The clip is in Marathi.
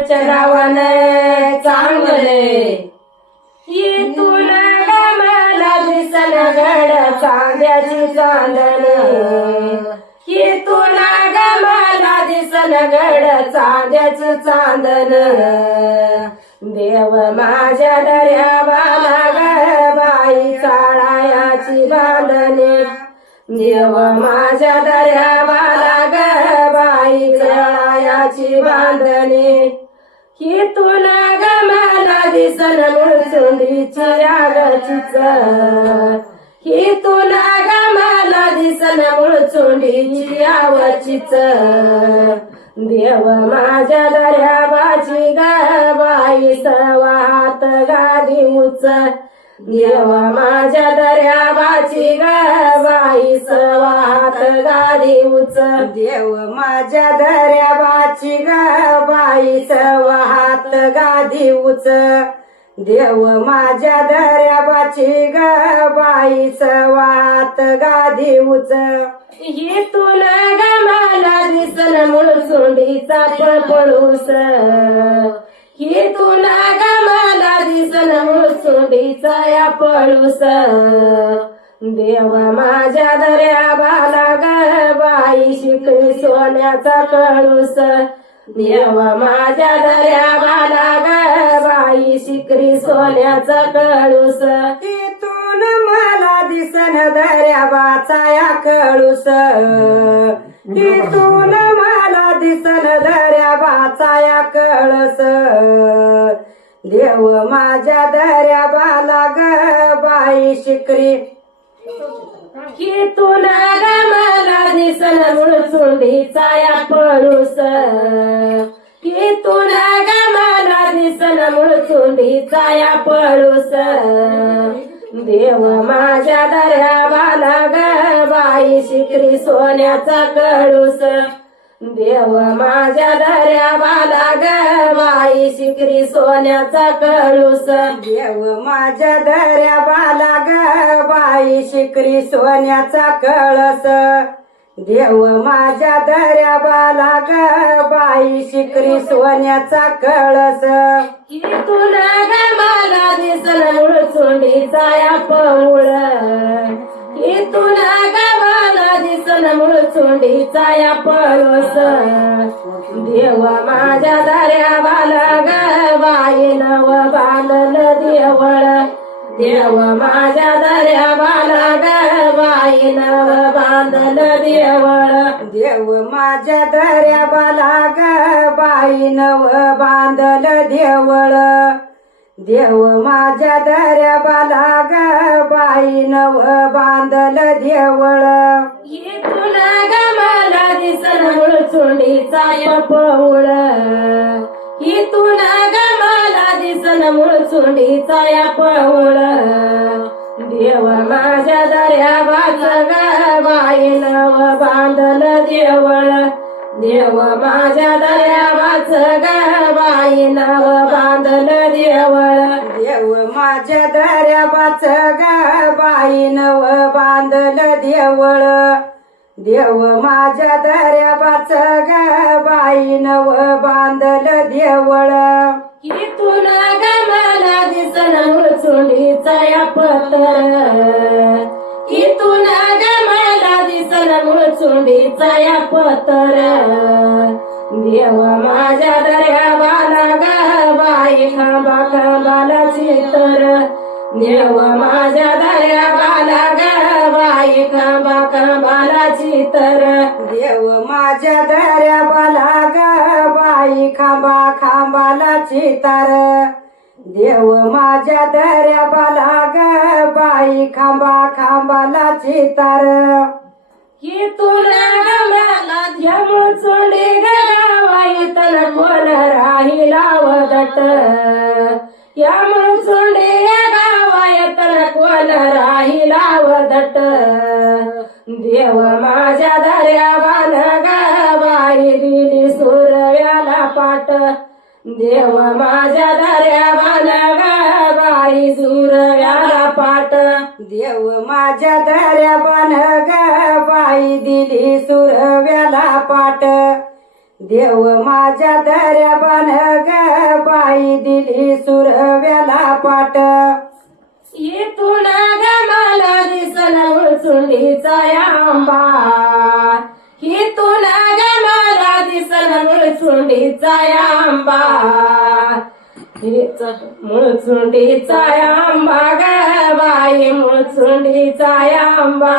श्रावण चांगले इथून मला दिसन घड चांद्याची चांदणे इथून मला दिसन घड चांद्याची चांदण देव माझ्या दर्याबाला ग बाई चाळायाची बांधणे देव माझ्या दर्याबाला ग बाई चाळायाची बांधणे इथून ग मला दिसन मुळचुंडीची आगचीच इथून ग मला दिसन मुळचुंडीची आवचीच देव माझ्या दर्याबाची ग बाई सवात गादी उच देव माझ्या दर्याबाची ग बाई सवात गादी उच देव माझ्या दर्याबाची ग बाई सवात गादी उच देव माझ्या दर्याबाची ग बाई सवात गादी उच इथून ग मला दिसन मुळचुंडीचा पळूस इथून ग मला दिसन मुळचुंडीचा या पळूस देव माझ्या दर्याबाला ग बाई शिकली सोन्याचा कळूस देव माझ्या दर्याबाला ग बाई शिकरी सोन्याचा कळूस इथून मला दिसन दर्याबाचा या कळूस इथून मला दिसन दर्याबाचा या कळस देव माझ्या दर्याबाला ग बाई शिकरी इथून ग मला दिसन मुळचुंडीचा या पळूस इथून ग मला दिसन मुळचुंडीचा या पळूस देव माझ्या दर्याबाला ग बाई शिकरी सोन्याचा कळूस देव माझ्या दर्याबाला ग बाई शिकरी सोन्याचा कळूस देव माझ्या दर्याबाला ग बाई शिकरी सोन्याचा कळस देव माझ्या दर्याबाला ग बाई शिकरी सोन्याचा कळस इथून ग मला दिसन मुळचुंडीचा या पौळ इथून ग मला दिसन मुळचुंडीचा या पळस देव माझ्या दर्याबाला ग बाई नव बांधल देवळ देव माझ्या दर्याबाला ग बाई नव बांधल देवळ देव माझ्या दर्याबाला ग बाई नव बांधल देवळ देव माझ्या दर्याबाला ग बाई नव बांधल देवळ इथून ग मला दिसन मुळचुंडीचा या पौळ इथून ग मला दिसन मुळचुंडीचा या पौळ देव माझ्या दर्याबाच ग बाई नव बांधल देवळ देव माझ्या दर्याबाच ग बाई नव बांधल देवळ देव माझ्या दर्याबाच ग बाई नव बांधल देवळ देव माझ्या दर्याबाच ग बाई नव बांधल देवळ इथून ग मला दिसन मुळचुंडीचा या पतर इथून ग मला दिसन मुळचुंडीचा या पतर देव माझ्या दर्याबाला ग बाई खांबा खांबाला चितर देव माझ्या दर्याबाला ग बाई खांबा खांबाला चितर देव माझ्या दर्याबाला ग बाई खांबा खांबाला चितर देव माझ्या दर्याबाला ग बाई खांबा खांबाला चितर इथून ग मला या मुळचुंडी ग गावायतन कोण राहिला वदट या मुळचुंडी गावायतन कोण राहिला वदट देव माझ्या दर्याबाला ग बाई दिली सुरव्याला पाट देव माझ्या दर्याबाला ग बाई सुरव्याला पाट देव माझ्या दर्याबाला ग बाई दिली सुरव्याला पाट देव माझ्या दर्याबाला ग मुळचुंडीचा आंबा हितून ग मला दिसल मुळचुंडीचा आंबा मुळचुंडीचा आंबा ग बाई मुळचुंडीचा आंबा